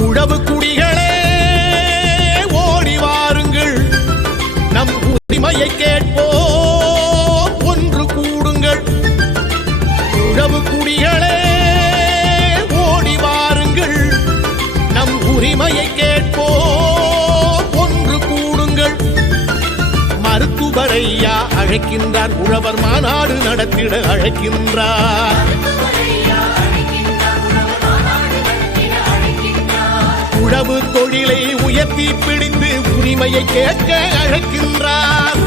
உழவு குடிகளே ஓடி வாருங்கள். நம் உரிமையை கேட்போம் ஒன்று கூடுங்கள். உழவு குடிகளே ஓடி வாருங்கள். நம் உரிமையை கேட்போம் ஒன்று கூடுங்கள். மருத்துவரையா அழைக்கின்றார் உழவர் மாநாடு நடத்திட அழைக்கின்றார். உழவு தொழிலை உயர்த்தி பிடித்து உரிமையை கேட்க அழைக்கின்றார்.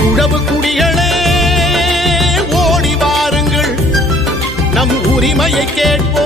உழவு குடிகளே ஓடி வாருங்கள். நம் உரிமையை கேட்போம்.